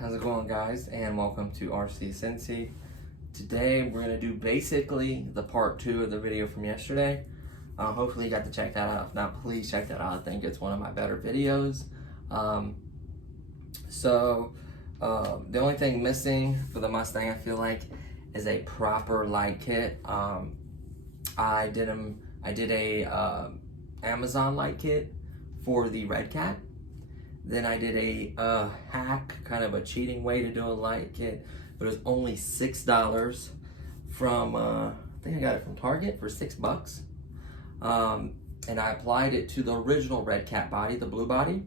How's it going, guys, and welcome to RC Cincy. Today we're going to do basically the part 2 of the video from yesterday. Hopefully you got to check that out. If not, please check that out. I think it's one of my better videos. The only thing missing for the Mustang, I feel like, is a proper light kit. I did a Amazon light kit for the Red Cat. Then I did a hack, kind of a cheating way to do a light kit, but it was only $6 from, I think I got it from Target for $6. And I applied it to the original Red Cat body, the blue body.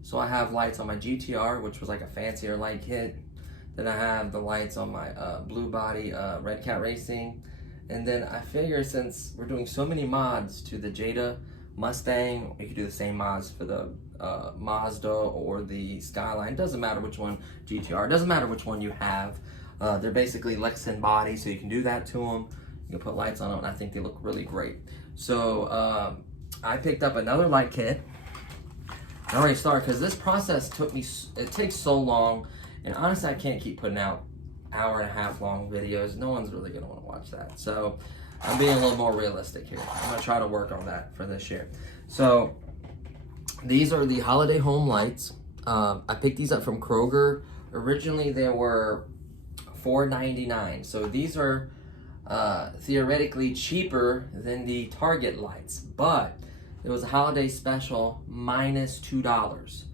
So I have lights on my GTR, which was like a fancier light kit. Then I have the lights on my blue body Red Cat Racing. And then I figure since we're doing so many mods to the Jada Mustang, we could do the same mods for the Mazda or the Skyline. Doesn't matter which one, GTR, doesn't matter which one you have. They're basically Lexan body, so you can do that to them. You can put lights on them, and I think they look really great. So I picked up another light kit. I already started because this process it takes so long, and honestly I can't keep putting out hour-and-a-half long videos. No one's really gonna want to watch that. So I'm being a little more realistic here. I'm gonna try to work on that for this year. So these are the holiday home lights. I picked these up from Kroger. Originally they were $4.99. So these are theoretically cheaper than the Target lights, but it was a holiday special minus $2.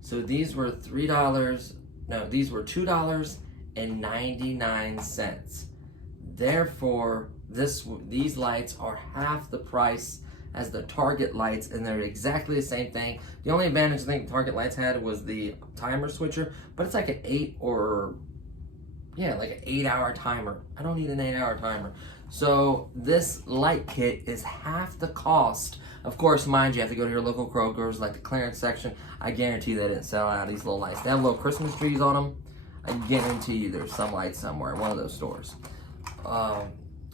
So these were these were $2.99. Therefore, these lights are half the price as the Target lights, and they're exactly the same thing. The only advantage I think Target lights had was the timer switcher, but it's like an 8-hour timer. I don't need an 8-hour timer. So this light kit is half the cost. Of course, mind you, have to go to your local Kroger's, like the clearance section. I guarantee they didn't sell out these little lights. They have little Christmas trees on them. I guarantee you there's some lights somewhere in one of those stores.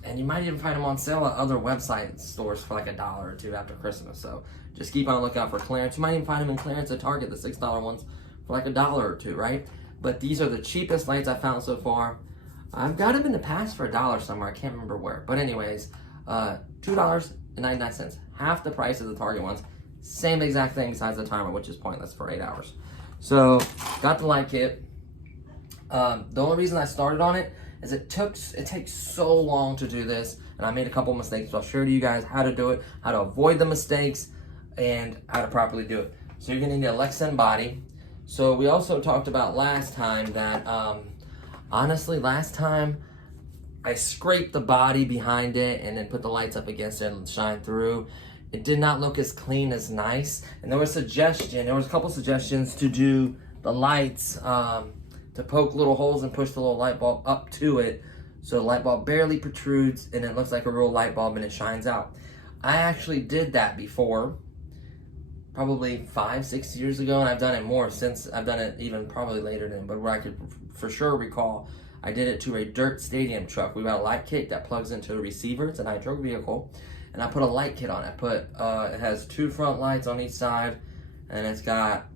And you might even find them on sale at other website stores for like $1 or $2 after Christmas. So just keep on the lookout for clearance. You might even find them in clearance at Target, the $6 ones, for like $1 or $2, right? But these are the cheapest lights I found so far. I've got them in the past for $1 somewhere. I can't remember where. But anyways, $2.99, half the price of the Target ones. Same exact thing besides the timer, which is pointless for 8 hours. So got the light kit. The only reason I started on it is it takes so long to do this, and I made a couple mistakes, so I'll share to you guys how to do it, how to avoid the mistakes, and how to properly do it. So you're gonna need a Lexan body. So we also talked about last time that, honestly, last time I scraped the body behind it and then put the lights up against it and shine through. It did not look as clean as nice, and there was a couple suggestions to do the lights, to poke little holes and push the little light bulb up to it so the light bulb barely protrudes and it looks like a real light bulb and it shines out. I actually did that before, probably 5-6 years ago, and I've done it more since. I've done it even probably later than, but where I could for sure recall, I did it to a dirt stadium truck. We got a light kit that plugs into a receiver. It's a nitro vehicle, and I put a light kit on it. It has 2 front lights on each side, and it's got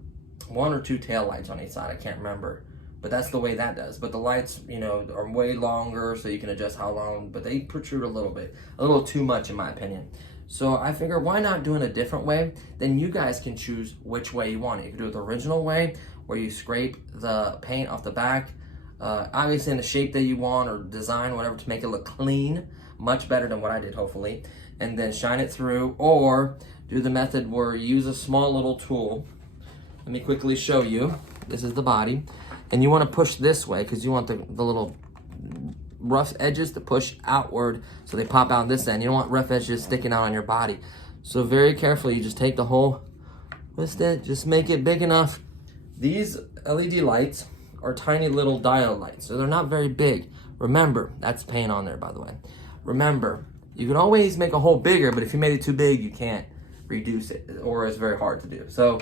1 or 2 tail lights on each side. I can't remember. But that's the way that does. But the lights, are way longer, so you can adjust how long, but they protrude a little too much in my opinion. So I figure, why not do it a different way? Then you guys can choose which way you want it. You can do it the original way, where you scrape the paint off the back, obviously in the shape that you want, or design, whatever, to make it look clean, much better than what I did, hopefully, and then shine it through, or do the method where you use a small little tool. Let me quickly show you. This is the body. And you want to push this way because you want the little rough edges to push outward so they pop out on this end. You don't want rough edges sticking out on your body. So very carefully, you just take the whole twist it, just make it big enough. These LED lights are tiny little diode lights, so they're not very big. Remember, that's paint on there, by the way. Remember, you can always make a hole bigger, but if you made it too big, you can't reduce it, or it's very hard to do. So,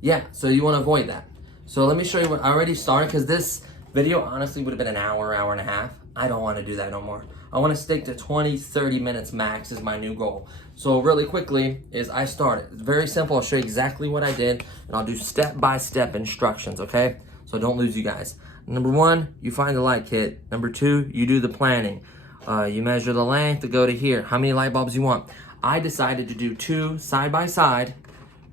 yeah, so you want to avoid that. So let me show you what I already started, because this video honestly would have been an hour, hour and a half. I don't want to do that no more. I want to stick to 20, 30 minutes max is my new goal. So really quickly is I started. It's very simple. I'll show you exactly what I did, and I'll do step-by-step instructions, okay? So don't lose you guys. Number one, you find the light kit. Number two, you do the planning. You measure the length to go to here. How many light bulbs you want? I decided to do 2 side-by-side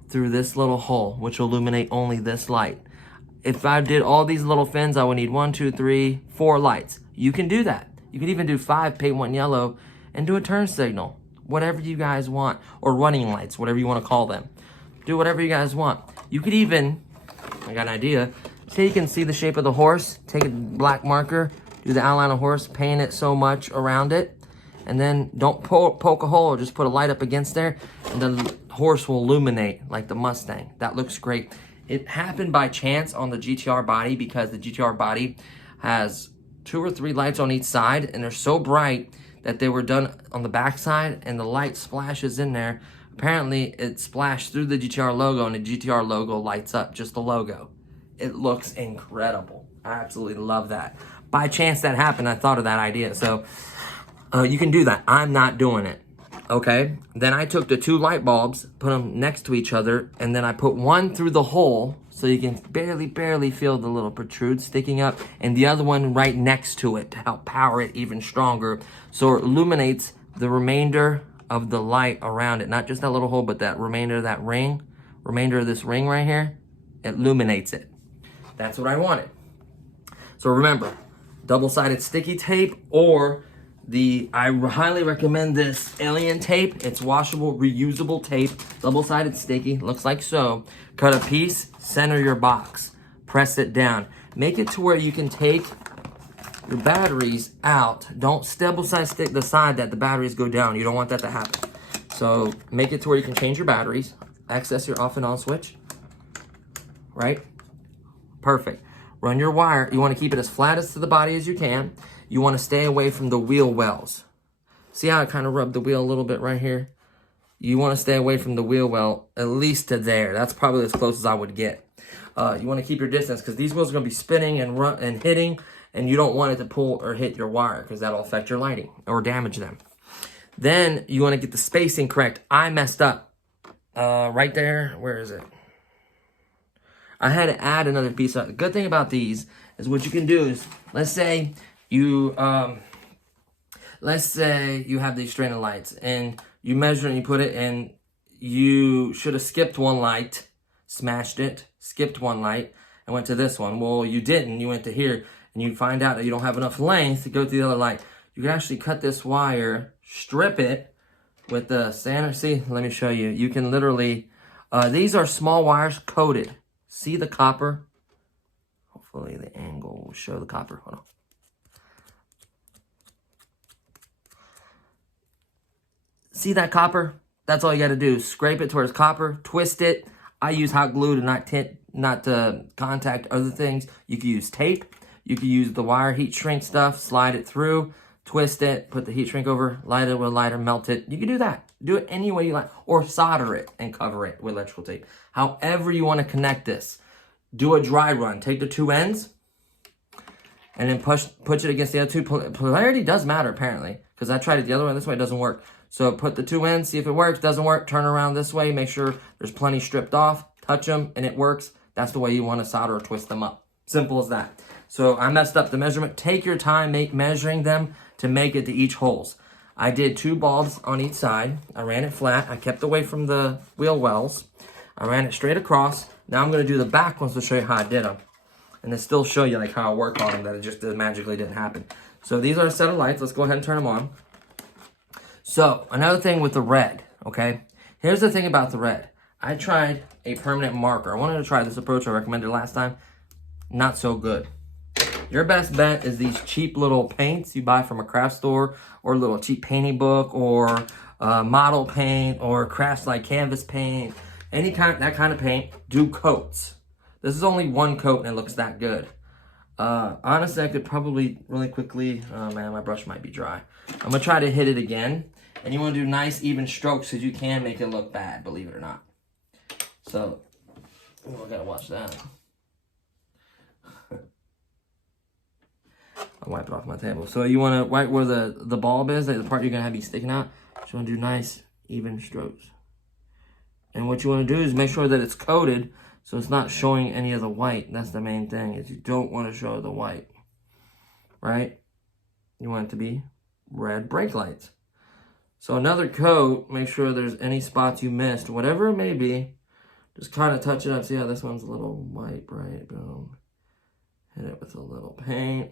through this little hole, which will illuminate only this light. If I did all these little fins, I would need 1, 2, 3, 4 lights. You can do that. You can even do 5, paint one yellow, and do a turn signal. Whatever you guys want. Or running lights, whatever you want to call them. Do whatever you guys want. You could even, I got an idea, say you can see the shape of the horse, take a black marker, do the outline of horse, paint it so much around it, and then don't poke a hole, just put a light up against there, and the horse will illuminate like the Mustang. That looks great. It happened by chance on the GTR body because the GTR body has 2 or 3 lights on each side, and they're so bright that they were done on the back side, and the light splashes in there. Apparently, it splashed through the GTR logo, and the GTR logo lights up, just the logo. It looks incredible. I absolutely love that. By chance that happened, I thought of that idea. So you can do that. I'm not doing it. Okay, then I took the 2 light bulbs, put them next to each other, and then I put one through the hole so you can barely feel the little protrude sticking up, and the other one right next to it to help power it even stronger so it illuminates the remainder of the light around it. Not just that little hole, but that remainder of that ring, remainder of this ring right here, it illuminates it. That's what I wanted. So remember, double-sided sticky tape or I highly recommend this alien tape. It's washable, reusable tape, double-sided sticky, looks like so. Cut a piece, center your box, press it down. Make it to where you can take your batteries out. Don't double-side stick the side that the batteries go down. You don't want that to happen. So make it to where you can change your batteries, access your off and on switch, right? Perfect. Run your wire. You want to keep it as flat as to the body as you can. You want to stay away from the wheel wells. See how I kind of rubbed the wheel a little bit right here? You want to stay away from the wheel well, at least to there. That's probably as close as I would get. You want to keep your distance because these wheels are going to be spinning and hitting, and you don't want it to pull or hit your wire because that'll affect your lighting or damage them. Then you want to get the spacing correct. I messed up. Right there. Where is it? I had to add another piece. The good thing about these is what you can do is, let's say you have these string of lights and you measure and you put it in, you should have skipped one light, smashed it, skipped one light, and went to this one. Well, you didn't. You went to here, and you find out that you don't have enough length to go to the other light. You can actually cut this wire, strip it with the sander. See, let me show you. You can literally, these are small wires coated. See the copper? Hopefully the angle will show the copper. Hold on. See that copper? That's all you got to do. Scrape it towards copper, twist it. I use hot glue to not to contact other things. You can use tape. You can use the wire heat shrink stuff, slide it through, twist it, put the heat shrink over, light it with a lighter, melt it. You can do that. Do it any way you like, or solder it and cover it with electrical tape. However you want to connect this. Do a dry run. Take the 2 ends and then push it against the other 2. Polarity does matter apparently, because I tried it the other way. This way it doesn't work. So put the 2 ends, see if it works. Doesn't work, turn around this way. Make sure there's plenty stripped off. Touch them and it works. That's the way you want to solder or twist them up. Simple as that. So I messed up the measurement. Take your time measuring them to make it to each holes. I did 2 bulbs on each side. I ran it flat. I kept away from the wheel wells. I ran it straight across. Now I'm going to do the back ones to show you how I did them. And then still show you like how I work on them, that it just magically didn't happen. So these are a set of lights. Let's go ahead and turn them on. So another thing with the red, okay? Here's the thing about the red. I tried a permanent marker. I wanted to try this approach I recommended last time. Not so good. Your best bet is these cheap little paints you buy from a craft store, or a little cheap painting book, or model paint, or crafts like canvas paint, that kind of paint. Do coats. This is only one coat and it looks that good. Honestly, I could probably really quickly, oh man, my brush might be dry. I'm gonna try to hit it again. And you wanna do nice even strokes because you can make it look bad, believe it or not. So, oh, I gotta watch that. I wiped it off my table. So you wanna, right where the bulb is, like the part you're gonna have be sticking out, you wanna do nice even strokes. And what you wanna do is make sure that it's coated so it's not showing any of the white. That's the main thing, is you don't want to show the white, right? You want it to be red brake lights. So another coat, make sure there's any spots you missed, whatever it may be, just kind of touch it up. See how this one's a little white, right? Boom. Hit it with a little paint.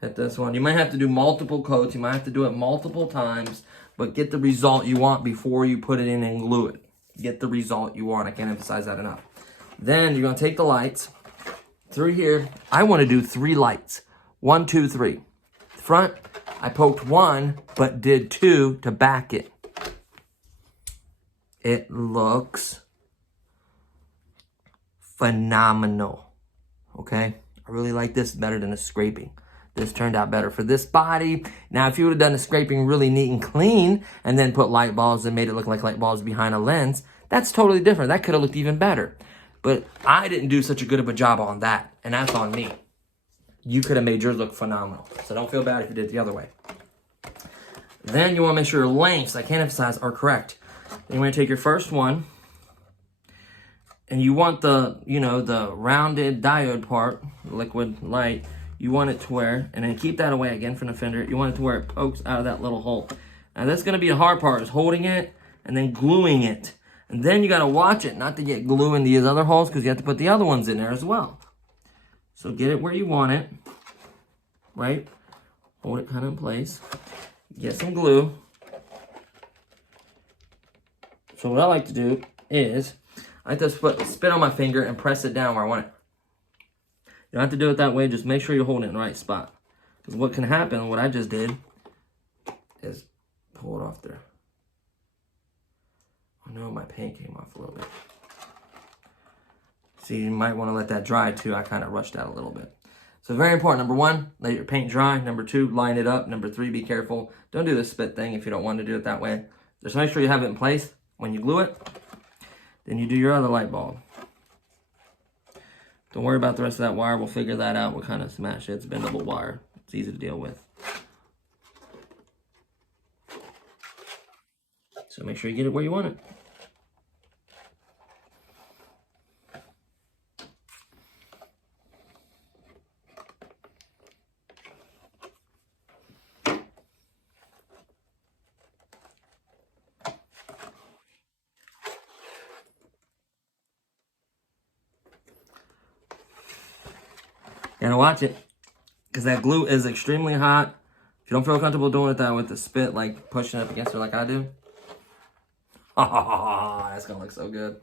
Hit this one. You might have to do multiple coats. You might have to do it multiple times, but get the result you want before you put it in and glue it. Get the result you want. I can't emphasize that enough. Then you're going to take the lights through here. I want to do 3 lights. 1, 2, 3. Front, I poked 1, but did 2 to back it. It looks phenomenal. Okay? I really like this better than the scraping. This turned out better for this body. Now, if you would have done the scraping really neat and clean and then put light bulbs and made it look like light bulbs behind a lens, that's totally different. That could have looked even better. But I didn't do such a good of a job on that, and that's on me. You could have made yours look phenomenal. So don't feel bad if you did it the other way. Then you want to make sure your lengths, I can't emphasize, are correct. Then you want to take your first one, and you want the, the rounded diode part, liquid light, you want it to where, and then keep that away again from the fender, you want it to where it pokes out of that little hole. Now that's going to be the hard part, is holding it and then gluing it. And then you got to watch it not to get glue in these other holes, because you have to put the other ones in there as well. So get it where you want it, right? Hold it kind of in place. Get some glue. So what I like to do is, I like to spit on my finger and press it down where I want it. You don't have to do it that way. Just make sure you're holding it in the right spot. Because what can happen, what I just did, is pull it off there. Oh no, my paint came off a little bit. See, you might want to let that dry too. I kind of rushed that a little bit. So very important. Number 1, let your paint dry. Number 2, line it up. Number 3, be careful. Don't do the spit thing if you don't want to do it that way. Just make sure you have it in place when you glue it. Then you do your other light bulb. Don't worry about the rest of that wire. We'll figure that out. We'll kind of smash it. It's bendable wire. It's easy to deal with. So make sure you get it where you want it. Gotta watch it, because that glue is extremely hot. If you don't feel comfortable doing it that with the spit, like pushing up against it like I do, that's gonna look so good.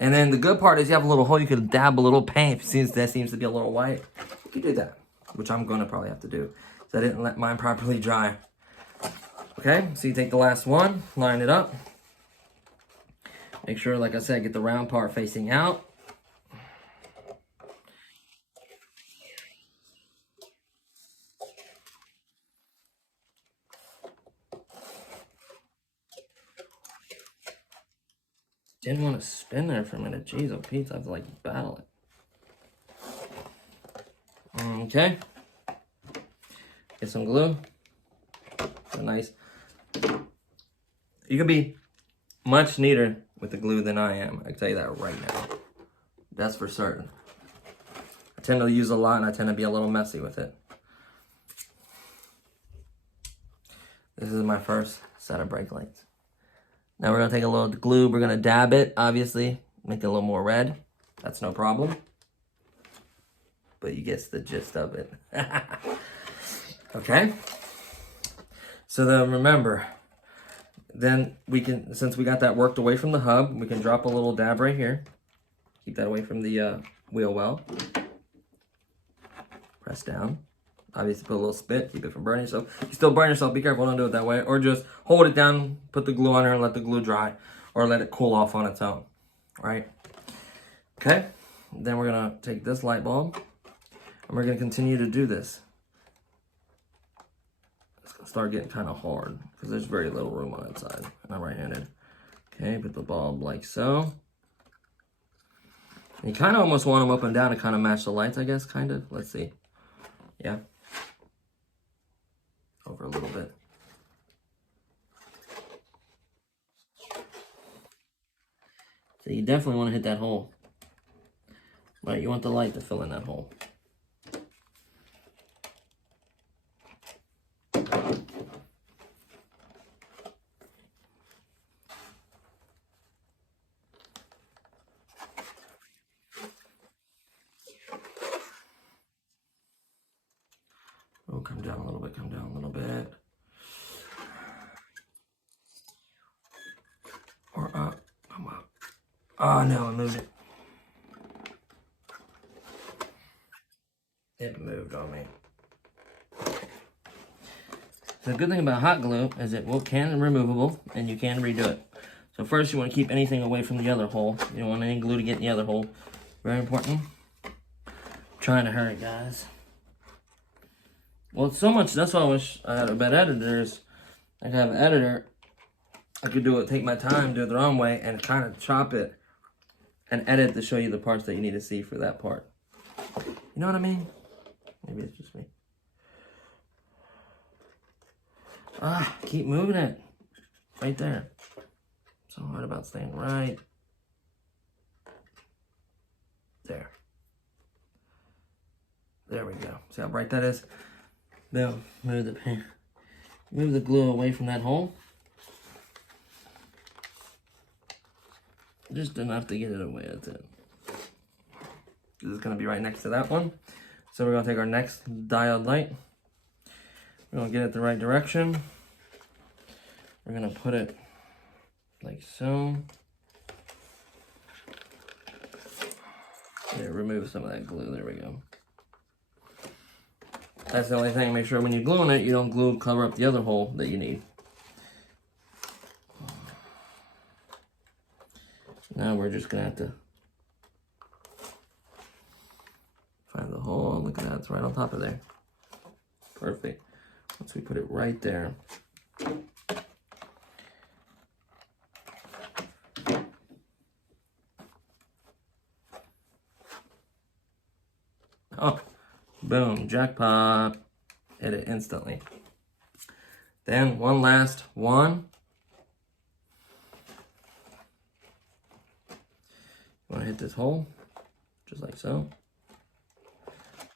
And then the good part is you have a little hole. You can dab a little paint. If that seems to be a little white, you can do that, which I'm gonna probably have to do, because I didn't let mine properly dry. Okay, so you take the last one, line it up. Make sure, like I said, get the round part facing out. Didn't want to spin there for a minute. Jeez, oh Pete, I have to like battle it. Okay. Get some glue. So nice. You can be much neater with the glue than I am. I can tell you that right now. That's for certain. I tend to use a lot and I tend to be a little messy with it. This is my first set of brake lights. Now we're going to take a little glue. We're going to dab it, obviously. Make it a little more red. That's no problem. But you get the gist of it. Okay? So then remember, then we can, since we got that worked away from the hub, we can drop a little dab right here. Keep that away from the wheel well. Press down. Obviously put a little spit, keep it from burning yourself. You still burn yourself, be careful, don't do it that way. Or just hold it down, put the glue on there and let the glue dry. Or let it cool off on its own, right? Okay, then we're gonna take this light bulb and we're gonna continue to do this. It's gonna start getting kind of hard because there's very little room on that side. And I'm right-handed. Okay, put the bulb like so. And you kind of almost want them up and down to kind of match the lights, I guess, kind of. Let's see. Yeah. Over a little bit. So you definitely want to hit that hole. Right, you want the light to fill in that hole. Oh, come down a little bit, come down a little bit. Or up, come up. Oh, no, I moved it. It moved on me. The good thing about hot glue is it can removable and you can redo it. So first you want to keep anything away from the other hole. You don't want any glue to get in the other hole. Very important. I'm trying to hurry, guys. Well, it's so much, that's why I wish I had a bad editor. Is I could have an editor, I could do it, take my time, do it the wrong way, and kind of chop it and edit to show you the parts that you need to see for that part. You know what I mean? Maybe it's just me. Ah, keep moving it. Right there. So hard about staying right there. There we go. See how bright that is? Boom. Move the glue away from that hole. Just enough to get it away. That's it. This is going to be right next to that one. So we're going to take our next diode light. We're going to get it the right direction. We're going to put it like so. There, remove some of that glue. There we go. That's the only thing. Make sure when you're gluing it, you don't cover up the other hole that you need. Now we're just going to have to find the hole. Look at that. It's right on top of there. Perfect. Once we put it right there. Oh, boom, jackpot. Hit it instantly. Then one last one. You want to hit this hole, just like so.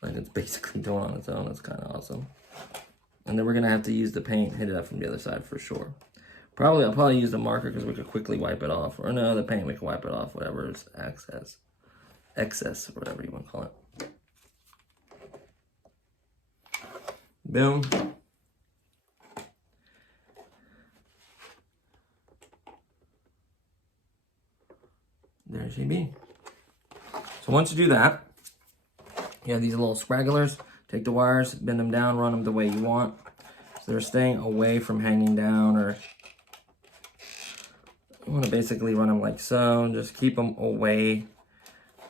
Like it's basically doing on its own. That's kind of awesome. And then we're gonna have to use the paint, hit it up from the other side for sure. I'll probably use the marker because we could quickly wipe it off. Or no, the paint, we can wipe it off, whatever is excess, or whatever you want to call it. Boom. There she be. So once you do that, you have these little scragglers. Take the wires, bend them down, run them the way you want. So they're staying away from hanging down, or you want to basically run them like so. And just keep them away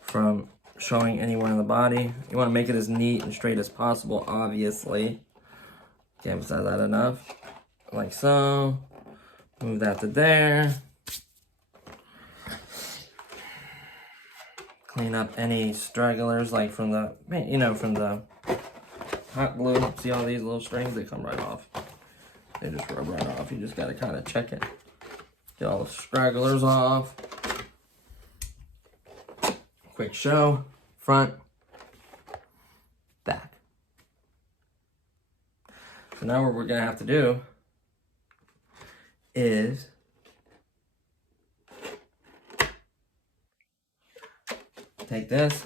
from showing anywhere in the body. You want to make it as neat and straight as possible, obviously. Can't emphasize that enough. Like so. Move that to there. Clean up any stragglers, like from the, from the hot glue. See all these little strings? They come right off. They just rub right off. You just got to kind of check it. Get all the stragglers off. Quick show. Front. Back. So now what we're going to have to do is take this,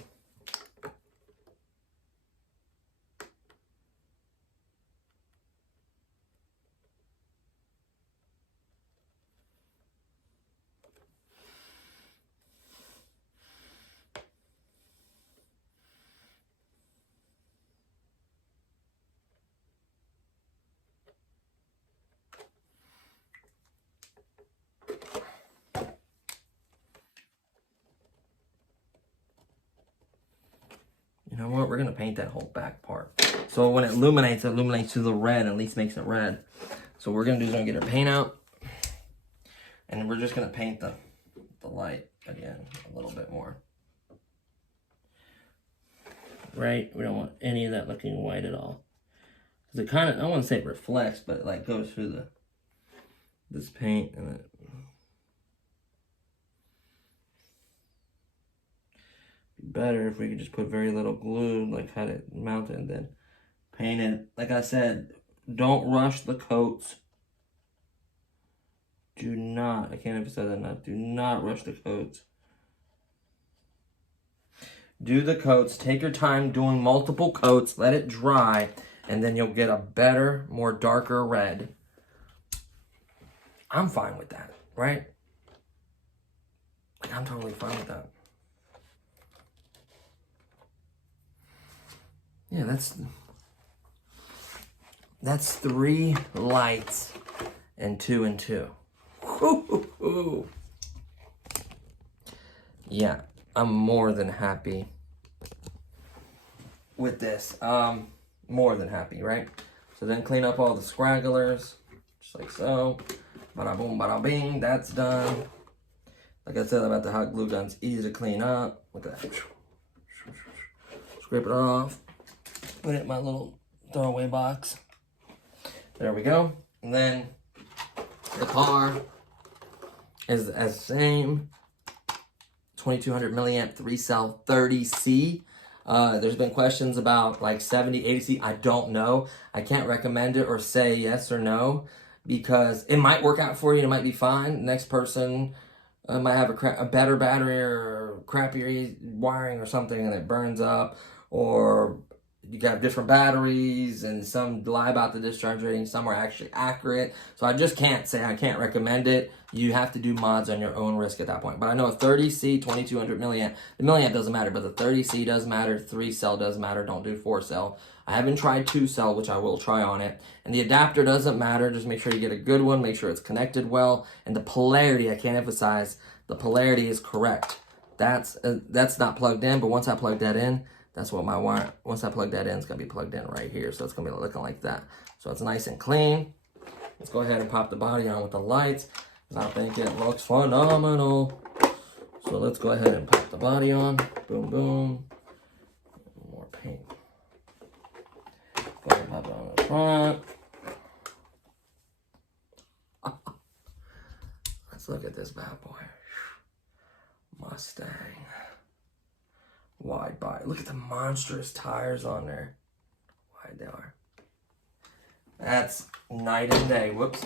know what? We're going to paint that whole back part. So when it illuminates to the red. At least makes it red. So what we're going to do is we're going to get our paint out. And we're just going to paint the light again a little bit more. Right? We don't want any of that looking white at all. Because it kind of, I don't want to say it reflects, but it like goes through this paint. And it, better if we could just put very little glue, like had it mounted and then paint it. Like I said, don't rush the coats. Do not, I can't emphasize that enough, do not rush the coats. Do the coats, take your time doing multiple coats, let it dry, and then you'll get a better, more darker red. I'm fine with that, right? Like, I'm totally fine with that. Yeah, that's 3 lights and 2 and 2. Woo-hoo-hoo. Yeah, I'm more than happy with this. More than happy, right? So then clean up all the scragglers, just like so. Bada boom, bada bing, that's done. Like I said about the hot glue gun's easy to clean up. Look at that. Scrape it off. Put it in my little throwaway box. There we go. And then the car is as same. 2200 milliamp 3-cell 30C. There's been questions about like 70, 80C. I don't know. I can't recommend it or say yes or no because it might work out for you. It might be fine. The next person might have a better battery or crappier wiring or something and it burns up, or you got different batteries and some lie about the discharge rating. Some are actually accurate. So I just can't say, I can't recommend it. You have to do mods on your own risk at that point. But I know a 30C, 2200 milliamp. The milliamp doesn't matter, but the 30C does matter. 3-cell does matter. Don't do 4-cell. I haven't tried 2-cell, which I will try on it. And the adapter doesn't matter. Just make sure you get a good one. Make sure it's connected well. And the polarity, I can't emphasize, the polarity is correct. That's not plugged in, but once I plug that in, that's what my wire, once I plug that in, it's going to be plugged in right here. So it's going to be looking like that. So it's nice and clean. Let's go ahead and pop the body on with the lights. I think it looks phenomenal. So let's go ahead and pop the body on. Boom, boom. More paint. Go ahead and pop it on the front. Let's look at this bad boy. Mustang. Wide body. Look at the monstrous tires on there. Wide they are. That's night and day. Whoops.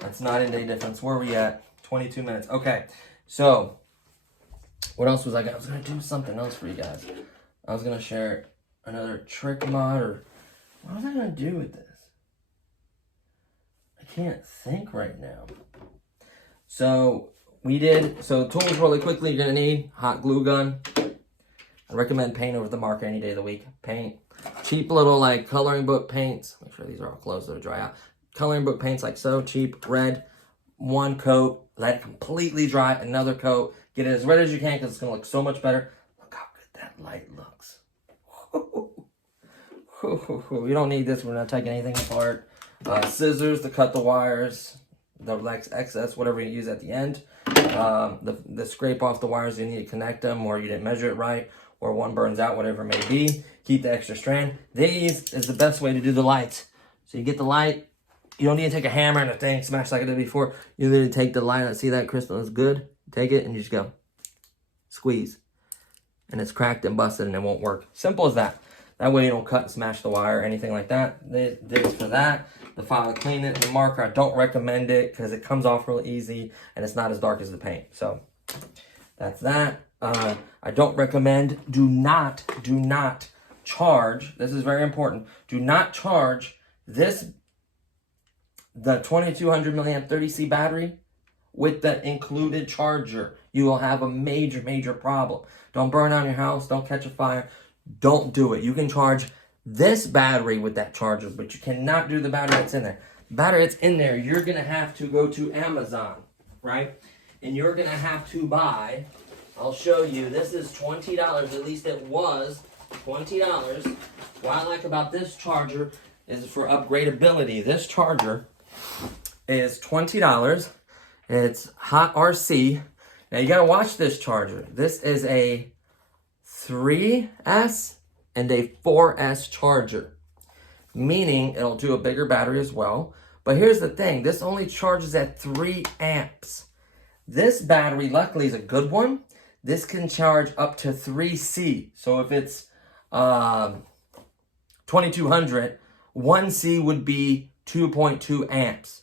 That's night and day difference. Where are we at? 22 minutes. Okay. So, what else was I going to... I was going to do something else for you guys. I was going to share another trick mod, or... What was I going to do with this? I can't think right now. So, we did... So, tools really quickly you're going to need. Hot glue gun. I recommend paint over the marker any day of the week. Paint. Cheap little like coloring book paints. Make sure these are all closed so they dry out. Coloring book paints like so. Cheap. Red. 1 coat. Let it completely dry. Another coat. Get it as red as you can because it's going to look so much better. Look how good that light looks. You don't need this. We're not taking anything apart. Scissors to cut the wires. The excess, whatever you use at the end. The scrape off the wires, you need to connect them, or you didn't measure it right, or one burns out, whatever it may be. Keep the extra strand. These is the best way to do the lights. So you get the light. You don't need to take a hammer and a thing, smash like I did before. You literally take the light. See that, Kristen? That's good. Take it and you just go. Squeeze. And it's cracked and busted and it won't work. Simple as that. That way you don't cut and smash the wire or anything like that. This for that. The file to clean it. The marker, I don't recommend it because it comes off real easy and it's not as dark as the paint. So that's that. I don't recommend, do not charge. This is very important. Do not charge the 2200 milliamp 30C battery with the included charger. You will have a major problem. Don't burn down your house. Don't catch a fire. Don't do it. You can charge this battery with that charger, but you cannot do the battery that's in there. The battery that's in there, you're going to have to go to Amazon, right? And you're going to have to buy, I'll show you, this is $20, at least it was $20. What I like about this charger is for upgradability. This charger is $20. It's hot RC. Now you gotta watch this charger. This is a 3S and a 4S charger, meaning it'll do a bigger battery as well. But here's the thing, this only charges at 3 amps. This battery, luckily, is a good one. This can charge up to 3C. So if it's 2200, 1C would be 2.2 amps.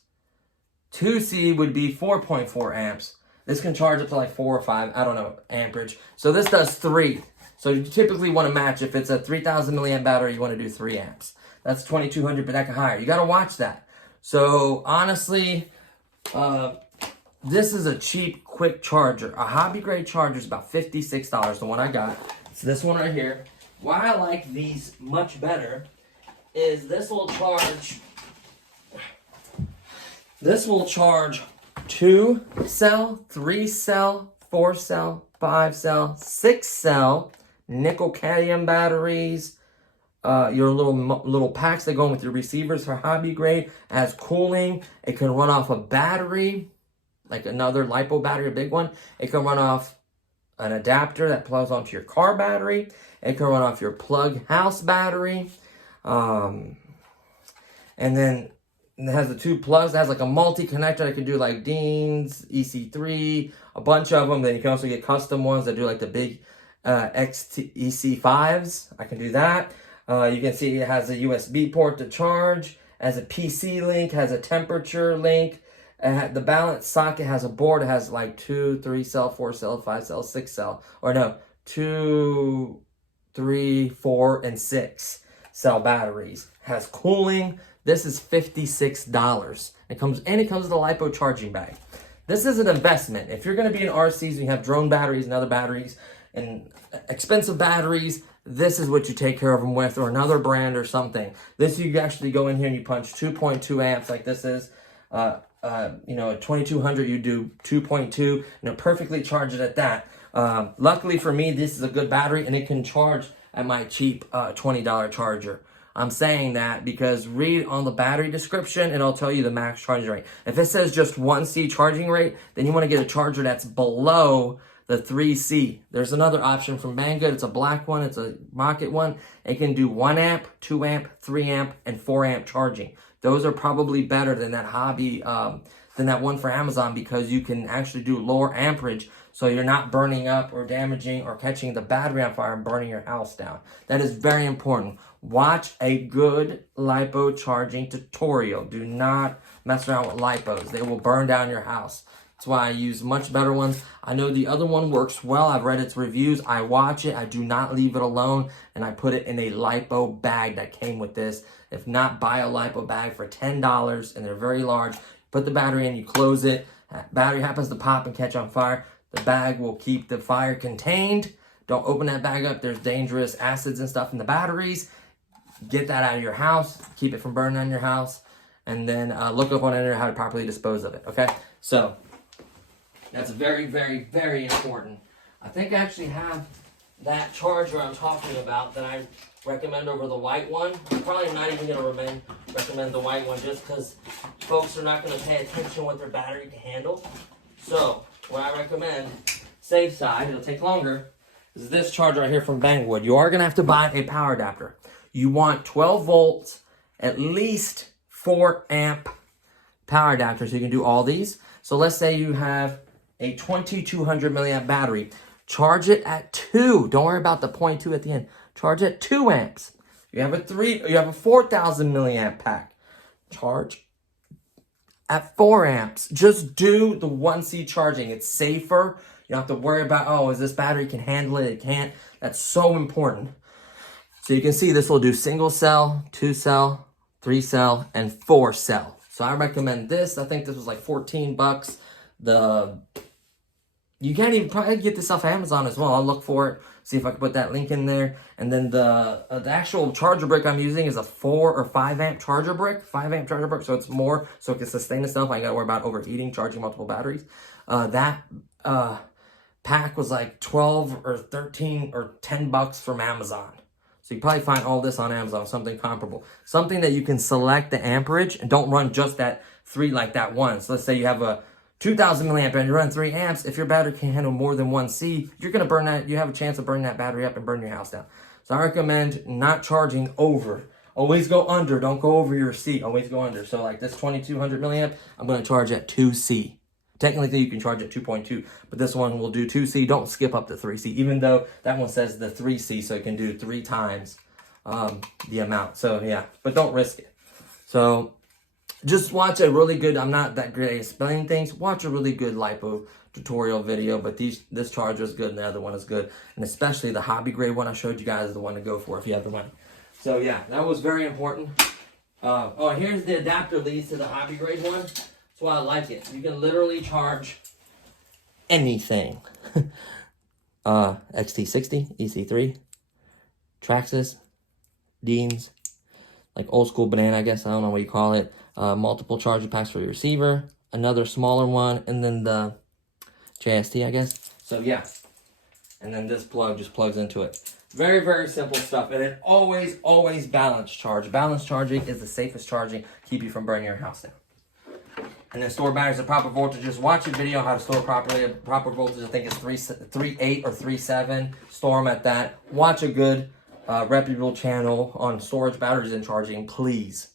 2C would be 4.4 amps. This can charge up to like 4 or 5, I don't know, amperage. So this does 3. So you typically want to match, if it's a 3000 milliamp battery, you want to do 3 amps. That's 2200, but that can higher. You got to watch that. So honestly, this is a cheap, quick charger. A hobby grade charger is about $56, the one I got. It's this one right here. Why I like these much better is this will charge 2 cell, 3 cell, 4 cell, 5 cell, 6 cell, nickel cadmium batteries, your little packs that go in with your receivers for hobby grade. It has cooling. It can run off a battery, like another LiPo battery, a big one. It can run off an adapter that plugs onto your car battery. It can run off your plug house battery. And then it has the 2 plugs. It has like a multi-connector that can do like Dean's, EC3, a bunch of them. Then you can also get custom ones that do like the big EC5s. I can do that. You can see it has a USB port to charge. It has a PC link, has a temperature link. The balance socket has a board. It has like 2, 3 cell, 4 cell, 5 cell, 6 cell. Or no, 2, 3, 4, and 6 cell batteries. Has cooling. This is $56. It comes with a LiPo charging bag. This is an investment. If you're going to be in RCs and you have drone batteries and other batteries and expensive batteries, this is what you take care of them with, or another brand or something. This, you actually go in here and you punch 2.2 amps like this is. At 2200 you do 2.2, and it perfectly charges at that. Luckily for me, this is a good battery and it can charge at my cheap $20 charger. I'm saying that because read on the battery description and it'll tell you the max charging rate. If it says just 1C charging rate, then you want to get a charger that's below the 3C. There's another option from Banggood. It's a black one. It's a rocket one. It can do 1 amp, 2 amp, 3 amp, and 4 amp charging. Those are probably better than that hobby, than that one for Amazon, because you can actually do lower amperage, so you're not burning up or damaging or catching the battery on fire and burning your house down. That is very important. Watch a good LiPo charging tutorial. Do not mess around with LiPos. They will burn down your house. That's why I use much better ones. I know the other one works well. I've read its reviews. I watch it. I do not leave it alone. And I put it in a LiPo bag that came with this. If not, buy a LiPo bag for $10. And they're very large. Put the battery in. You close it. Battery happens to pop and catch on fire. The bag will keep the fire contained. Don't open that bag up. There's dangerous acids and stuff in the batteries. Get that out of your house. Keep it from burning on your house. And then look up on the internet how to properly dispose of it. Okay? So that's very, very, very important. I think I actually have that charger I'm talking about that I recommend over the white one. I'm probably not even going to recommend the white one just because folks are not going to pay attention what their battery can handle. So what I recommend, safe side, it'll take longer, is this charger right here from Banggood. You are going to have to buy a power adapter. You want 12 volts, at least 4 amp power adapter so you can do all these. So let's say you have a 2200 milliamp battery. Charge it at 2. Don't worry about the 0.2 at the end. Charge at 2 amps. You have a 4000 milliamp pack. Charge at 4 amps. Just do the 1C charging. It's safer. You don't have to worry about, oh, is this battery can handle it? It can't. That's so important. So you can see this will do single cell, 2 cell, 3 cell, and 4 cell. So I recommend this. I think this was like $14. You can't even probably get this off Amazon as well. I'll look for it, see if I can put that link in there. And then the actual charger brick I'm using is a 4 or 5 amp charger brick. 5 amp charger brick, so it's more, so it can sustain itself. I ain't gotta worry about overheating, charging multiple batteries. That pack was like 12 or 13 or $10 from Amazon. So you probably find all this on Amazon, something comparable. Something that you can select the amperage and don't run just that 3 like that one. So let's say you have a 2,000 milliamp and you run 3 amps. If your battery can handle more than 1C, you're going to burn that. You have a chance of burning that battery up and burn your house down. So I recommend not charging over. Always go under. Don't go over your C. Always go under. So like this 2,200 milliamp, I'm going to charge at 2C. Technically, you can charge at 2.2, but this one will do 2C. Don't skip up to 3C, even though that one says the 3C, so it can do 3 times the amount. So yeah, but don't risk it. So just watch a really good, I'm not that great at explaining things, watch a really good lipo tutorial video, but this charger is good and the other one is good. And especially the hobby grade one I showed you guys is the one to go for if you have the money. So yeah, that was very important. Oh, here's the adapter leads to the hobby grade one. That's why I like it. You can literally charge anything. XT60, EC3, Traxxas, Deans, like old school banana, I guess. I don't know what you call it. Multiple charger packs for your receiver, another smaller one, and then the JST, I guess. So yeah, and then this plug just plugs into it. Very, very simple stuff. And it always balance charge. Balance charging is the safest charging, keep you from burning your house down. And then store batteries at proper voltage. Just watch a video on how to store properly. Proper voltage, I think is 3.8 or 3.7. Store them at that. Watch a good reputable channel on storage, batteries, and charging, please,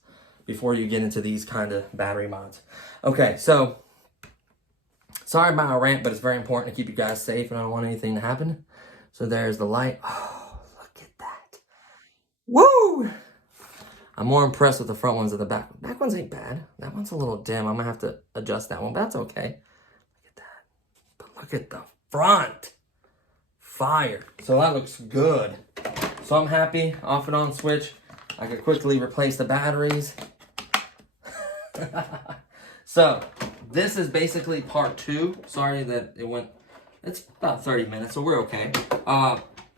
before you get into these kind of battery mods. Okay, so sorry about my rant, but it's very important to keep you guys safe, and I don't want anything to happen. So there's the light. Oh, look at that. Woo! I'm more impressed with the front ones than the back. Back ones ain't bad. That one's a little dim. I'm gonna have to adjust that one, but that's okay. Look at that. But look at the front. Fire. So that looks good. So I'm happy. Off and on switch. I could quickly replace the batteries. So this is basically part 2. Sorry that it went. It's about 30 minutes, so we're okay.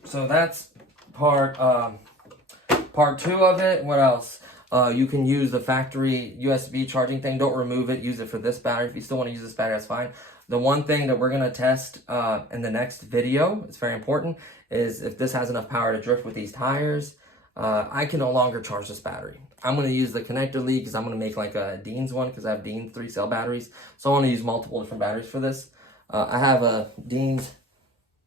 So that's part 2 of it. What else? You can use the factory USB charging thing. Don't remove it. Use it for this battery. If you still want to use this battery, that's fine. The one thing that we're going to test in the next video, it's very important, is if this has enough power to drift with these tires. I can no longer charge this battery. I'm going to use the connector lead because I'm going to make like a Dean's one because I have Dean's 3-cell batteries. So I want to use multiple different batteries for this. I have a Dean's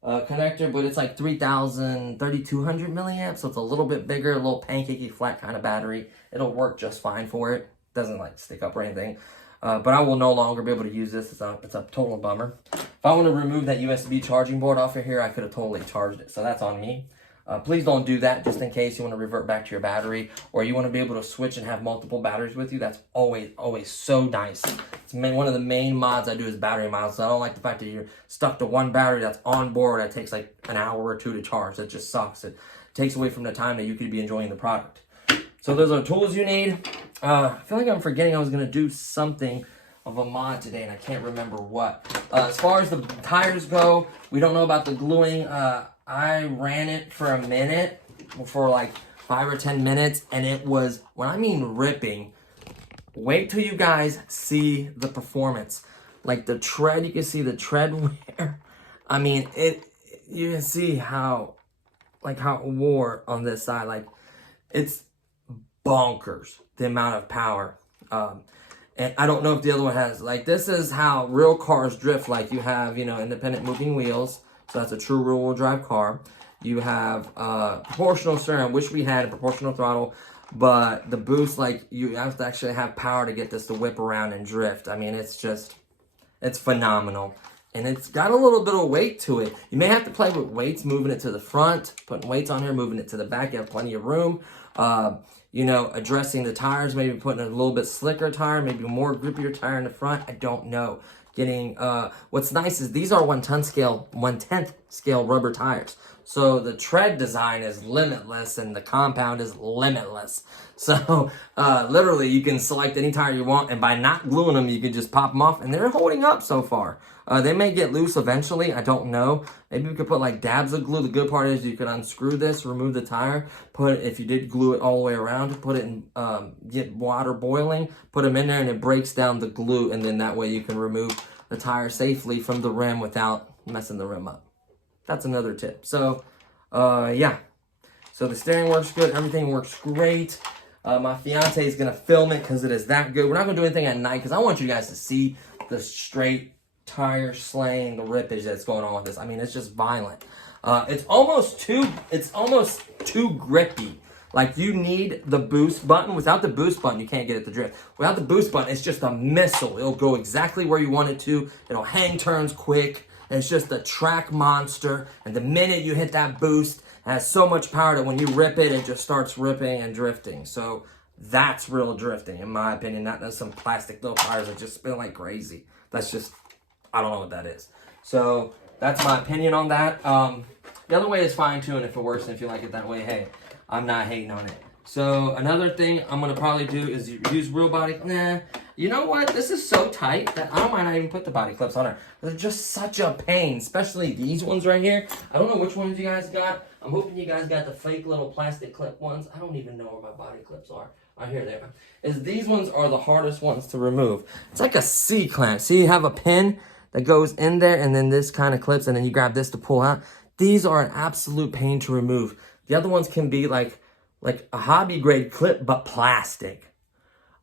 connector, but it's like 3,200 milliamps, so it's a little bit bigger, a little pancakey flat kind of battery. It'll work just fine for it. Doesn't like stick up or anything. But I will no longer be able to use this. It's a total bummer. If I want to remove that USB charging board off of here, I could have totally charged it. So that's on me. Please don't do that just in case you want to revert back to your battery or you want to be able to switch and have multiple batteries with you. That's always so nice. It's one of the main mods I do is battery mods. So I don't like the fact that you're stuck to one battery that's on board that takes like an hour or 2 to charge. That just sucks. It takes away from the time that you could be enjoying the product. So those are the tools you need. I feel like I'm forgetting I was going to do something of a mod today and I can't remember what. As far as the tires go, we don't know about the gluing. I ran it for a minute, for like 5 or 10 minutes, and it was, when I mean ripping, wait till you guys see the performance. Like the tread, you can see the tread wear. I mean, you can see how it wore on this side. Like, it's bonkers, the amount of power. And I don't know if the other one has, like, this is how real cars drift. Like, you have, independent moving wheels. So that's a true rear-wheel drive car. You have proportional steering, which we had a proportional throttle, but the boost, like, you have to actually have power to get this to whip around and drift. I mean, it's phenomenal. And it's got a little bit of weight to it. You may have to play with weights, moving it to the front, putting weights on here, moving it to the back. You have plenty of room. Addressing the tires, maybe putting a little bit slicker tire, maybe more grippier tire in the front. I don't know. What's nice is these are 1/10 scale rubber tires. So the tread design is limitless and the compound is limitless. So literally you can select any tire you want, and by not gluing them, you can just pop them off, and they're holding up so far. They may get loose eventually, I don't know. Maybe we could put like dabs of glue. The good part is you can unscrew this, remove the tire, if you did glue it all the way around, put it in, get water boiling, put them in there, and it breaks down the glue, and then that way you can remove the tire safely from the rim without messing the rim up. That's another tip. So, yeah. So the steering works good. Everything works great. My fiance is going to film it because it is that good. We're not going to do anything at night because I want you guys to see the straight tire slaying, the rippage that's going on with this. I mean, it's just violent. It's almost too grippy. Like, you need the boost button. Without the boost button, you can't get it to drift. Without the boost button, it's just a missile. It'll go exactly where you want it to. It'll hang turns quick. It's just a track monster. And the minute you hit that boost, it has so much power that when you rip it, it just starts ripping and drifting. So that's real drifting, in my opinion. Not some plastic little tires that just spin like crazy. That's just, I don't know what that is. So that's my opinion on that. The other way is fine-tuned if it works and if you like it that way. Hey, I'm not hating on it. So another thing I'm going to probably do is use real body. Nah, you know what? This is so tight that I might not even put the body clips on it. They're just such a pain, especially these ones right here. I don't know which ones you guys got. I'm hoping you guys got the fake little plastic clip ones. I don't even know where my body clips are. Oh, here they are. These ones are the hardest ones to remove. It's like a C-clamp. See, you have a pin that goes in there, and then this kind of clips, and then you grab this to pull out. These are an absolute pain to remove. The other ones can be like a hobby grade clip, but plastic.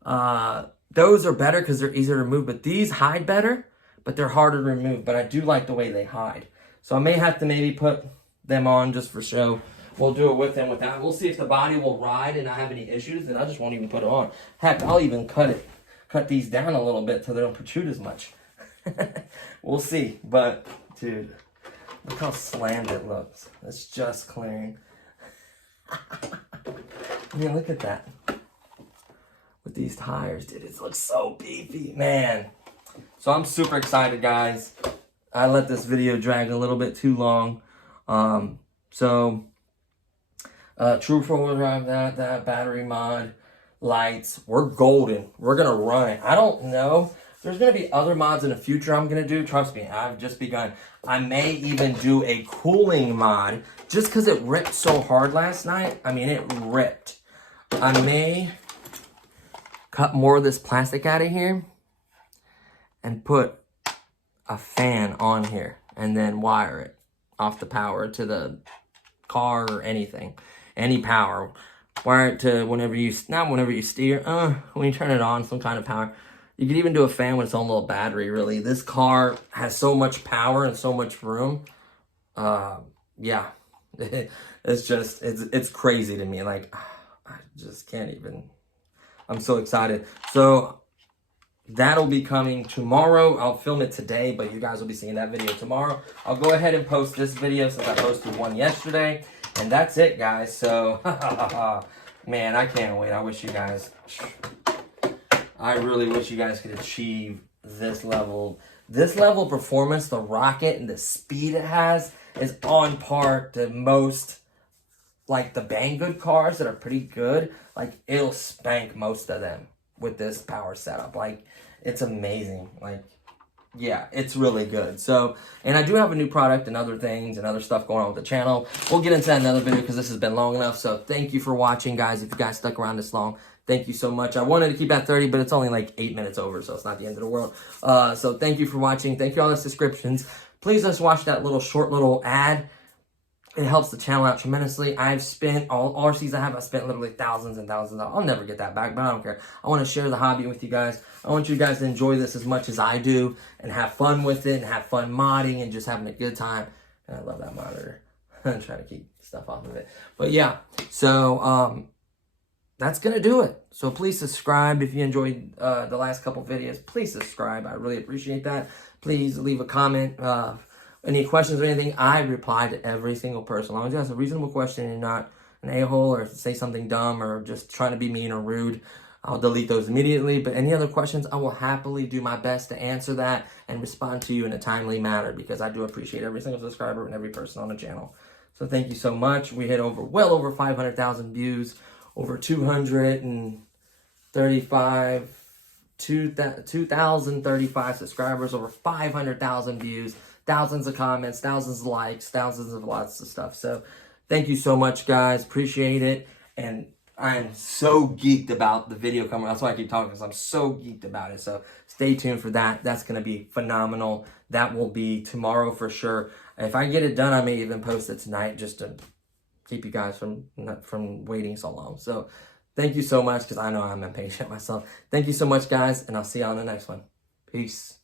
Those are better because they're easier to remove, but these hide better, but they're harder to remove. But I do like the way they hide. So I may have to maybe put them on just for show. We'll do it with and without. We'll see if the body will ride and not have any issues, and I just won't even put it on. Heck, I'll even cut these down a little bit so they don't protrude as much. We'll see. But, dude, look how slammed it looks. It's just clearing. I mean, look at that. With these tires, dude, it looks so beefy, man. So I'm super excited, guys. I let this video drag a little bit too long. True four-wheel drive, that battery mod, lights. We're golden. We're gonna run it. I don't know. There's gonna be other mods in the future I'm gonna do. Trust me, I've just begun. I may even do a cooling mod just because it ripped so hard last night. I mean, it ripped. I may cut more of this plastic out of here and put a fan on here and then wire it off the power to the car or anything. Any power. Wire it to whenever you steer. When you turn it on, some kind of power. You could even do a fan with its own little battery, really. This car has so much power and so much room. Yeah. It's crazy to me. Like, I just can't even. I'm so excited. So, that'll be coming tomorrow. I'll film it today, but you guys will be seeing that video tomorrow. I'll go ahead and post this video since I posted one yesterday. And that's it, guys. So, man, I can't wait. I really wish you guys could achieve this level. This level of performance, the rocket and the speed it has, is on par to most, like, the Banggood cars that are pretty good. Like, it'll spank most of them with this power setup. Like, it's amazing. Like, yeah, it's really good. So, and I do have a new product and other things and other stuff going on with the channel. We'll get into that in another video because this has been long enough. So, thank you for watching, guys. If you guys stuck around this long, thank you so much. I wanted to keep at 30, but it's only like 8 minutes over, so it's not the end of the world. So, thank you for watching. Thank you all the subscriptions. Please just watch that short little ad. It helps the channel out tremendously. I've spent all RCs I spent literally thousands and thousands of dollars. I'll never get that back, but I don't care. I want to share the hobby with you guys. I want you guys to enjoy this as much as I do and have fun with it and have fun modding and just having a good time. And I love that monitor. I'm trying to keep stuff off of it. But yeah, so that's going to do it. So please subscribe if you enjoyed the last couple videos. Please subscribe. I really appreciate that. Please leave a comment. Any questions or anything, I reply to every single person. As long as you ask a reasonable question and not an a-hole or say something dumb or just trying to be mean or rude, I'll delete those immediately. But any other questions, I will happily do my best to answer that and respond to you in a timely manner because I do appreciate every single subscriber and every person on the channel. So thank you so much. We hit well over 500,000 views, over 2,035 subscribers, over 500,000 views. Thousands of comments, thousands of likes, thousands of lots of stuff. So thank you so much, guys. Appreciate it. And I am so geeked about the video coming. That's why I keep talking, because I'm so geeked about it. So stay tuned for that. That's going to be phenomenal. That will be tomorrow for sure. If I get it done, I may even post it tonight just to keep you guys from waiting so long. So thank you so much, because I know I'm impatient myself. Thank you so much, guys, and I'll see you on the next one. Peace.